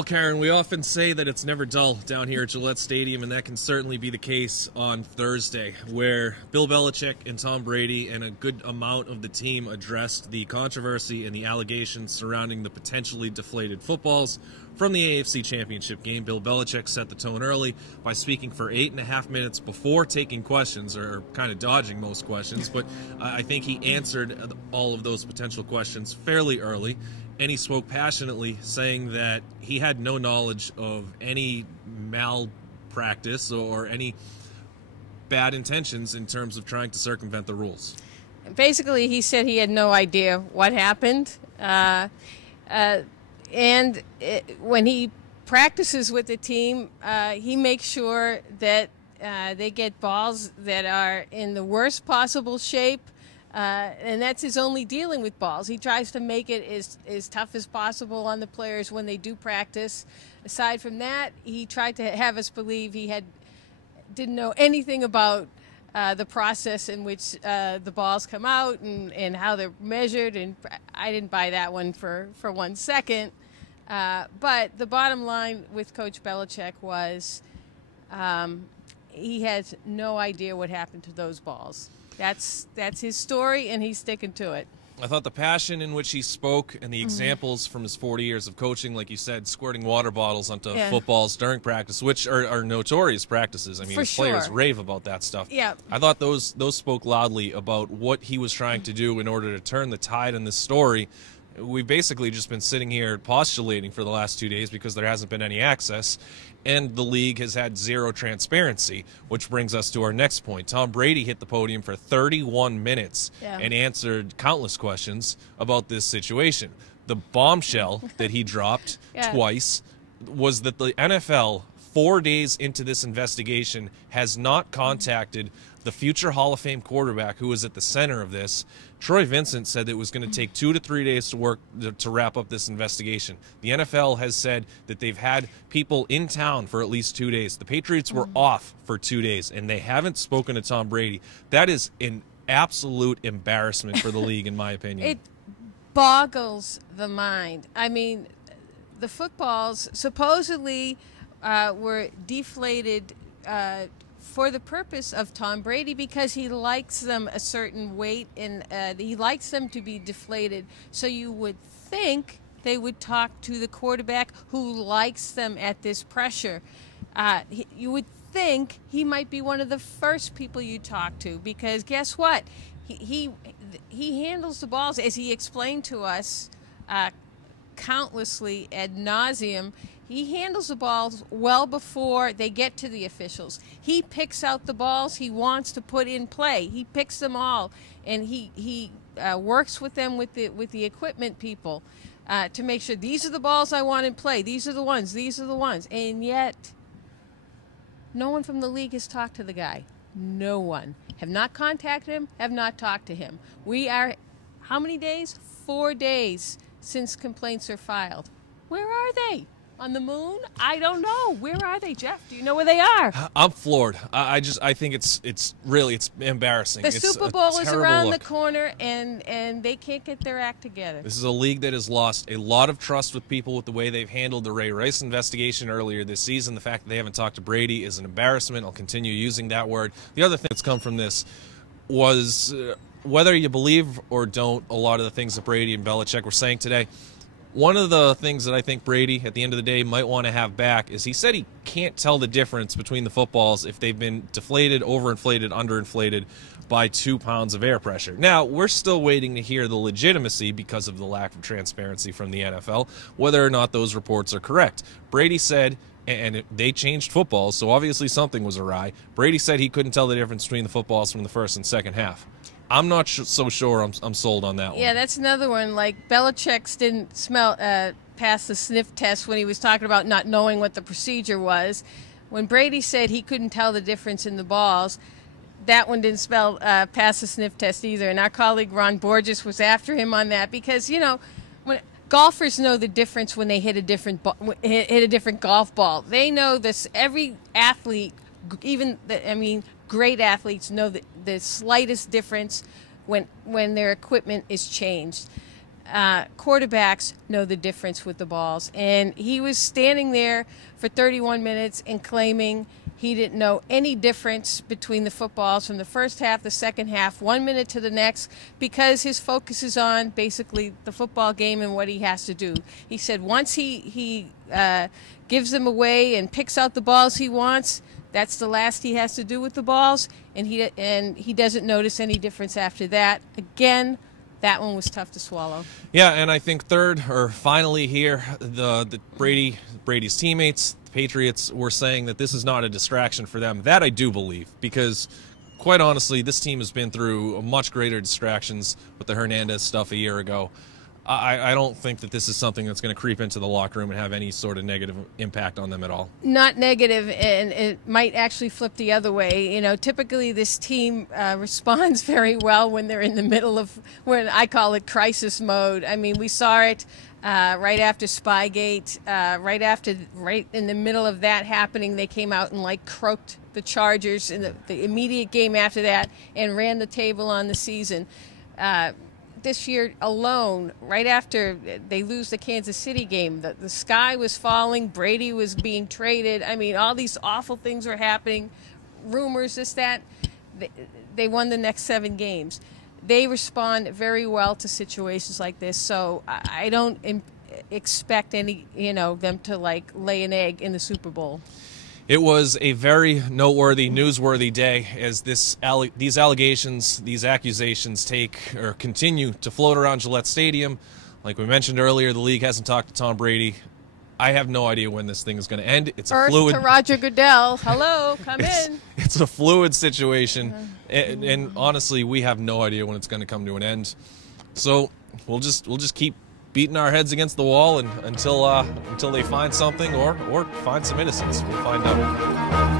Well, Karen, we often say that it's never dull down here at Gillette Stadium, and that can certainly be the case on Thursday, where Bill Belichick and Tom Brady and a good amount of the team addressed the controversy and the allegations surrounding the potentially deflated footballs from the AFC Championship game. Bill Belichick set the tone early by speaking for 8.5 minutes before taking questions, or kind of dodging most questions, but I think he answered all of those potential questions fairly early. And he spoke passionately, saying that he had no knowledge of any malpractice or any bad intentions in terms of trying to circumvent the rules. Basically, he said he had no idea what happened. When he practices with the team, he makes sure that they get balls that are in the worst possible shape. And that's his only dealing with balls. He tries to make it as tough as possible on the players when they do practice. Aside from that, he tried to have us believe he didn't know anything about the process in which the balls come out and how they're measured. And I didn't buy that one for 1 second. But the bottom line with Coach Belichick was he has no idea what happened to those balls. That's his story, and he's sticking to it. I thought the passion in which he spoke and the examples from his 40 years of coaching, like you said, squirting water bottles onto footballs during practice, which are notorious practices. I mean, his players rave about that stuff. Yeah. I thought those spoke loudly about what he was trying to do in order to turn the tide in this story. We've basically just been sitting here postulating for the last 2 days because there hasn't been any access, and the league has had zero transparency, which brings us to our next point. Tom Brady hit the podium for 31 minutes and answered countless questions about this situation. The bombshell that he dropped twice was that the NFL, 4 days into this investigation, has not contacted the future Hall of Fame quarterback who was at the center of this. Troy Vincent said that it was going to take 2 to 3 days to wrap up this investigation. The NFL has said that they've had people in town for at least 2 days. The Patriots were off for 2 days, and they haven't spoken to Tom Brady. That is an absolute embarrassment for the league, in my opinion. It boggles the mind. I mean, the footballs supposedly were deflated for the purpose of Tom Brady because he likes them a certain weight and he likes them to be deflated. So you would think they would talk to the quarterback who likes them at this pressure. You would think he might be one of the first people you talk to because guess what? He handles the balls, as he explained to us countlessly ad nauseum. He handles the balls well before they get to the officials. He picks out the balls he wants to put in play. He picks them all, and he works with them with the equipment people to make sure these are the balls I want in play. These are the ones. These are the ones. And yet, no one from the league has talked to the guy. No one. Have not contacted him. Have not talked to him. We are how many days? 4 days since complaints are filed. Where are they? On the moon? I don't know. Where are they, Jeff? Do you know where they are? I'm floored. I think it's really embarrassing. The Super Bowl is around the corner, and they can't get their act together. This is a league that has lost a lot of trust with people with the way they've handled the Ray Rice investigation earlier this season. The fact that they haven't talked to Brady is an embarrassment. I'll continue using that word. The other thing that's come from this was whether you believe or don't a lot of the things that Brady and Belichick were saying today. One of the things that I think Brady, at the end of the day, might want to have back is he said he can't tell the difference between the footballs if they've been deflated, overinflated, underinflated by 2 pounds of air pressure. Now, we're still waiting to hear the legitimacy because of the lack of transparency from the NFL, whether or not those reports are correct. Brady said, and they changed footballs, so obviously something was awry. Brady said he couldn't tell the difference between the footballs from the first and second half. I'm not so sure I'm sold on that one. Yeah, that's another one. Like, Belichick didn't pass the sniff test when he was talking about not knowing what the procedure was. When Brady said he couldn't tell the difference in the balls, that one didn't pass the sniff test either. And our colleague Ron Borges was after him on that because, you know, when golfers know the difference when they hit a different golf ball. They know this. Every athlete, great athletes know the slightest difference when their equipment is changed. quarterbacks know the difference with the balls. And he was standing there for 31 minutes and claiming he didn't know any difference between the footballs from the first half, the second half, 1 minute to the next, because his focus is on basically the football game and what he has to do. He said once he gives them away and picks out the balls he wants, that's the last he has to do with the balls, and he doesn't notice any difference after that. Again, that one was tough to swallow. Yeah, and I think third, or finally here, the Brady's teammates, the Patriots, were saying that this is not a distraction for them. That I do believe, because quite honestly, this team has been through much greater distractions with the Hernandez stuff a year ago. I don't think that this is something that's going to creep into the locker room and have any sort of negative impact on them at all. Not negative, and it might actually flip the other way. You know, typically this team responds very well when they're in the middle of, when I call it crisis mode. I mean, we saw it right after Spygate, right in the middle of that happening, they came out and like croaked the Chargers in the immediate game after that and ran the table on the season. This year alone, right after they lose the Kansas City game, the sky was falling, Brady was being traded. I mean, all these awful things were happening, rumors, this, that. They won the next 7 games. They respond very well to situations like this, so I don't expect them to like lay an egg in the Super Bowl. It was a very noteworthy, newsworthy day as these allegations, these accusations continue to float around Gillette Stadium. Like we mentioned earlier, the league hasn't talked to Tom Brady. I have no idea when this thing is going to end. It's First a fluid. To Roger Goodell, hello, come in. It's a fluid situation, and honestly, we have no idea when it's going to come to an end. So we'll just keep beating our heads against the wall until they find something or find some innocence. We'll find out.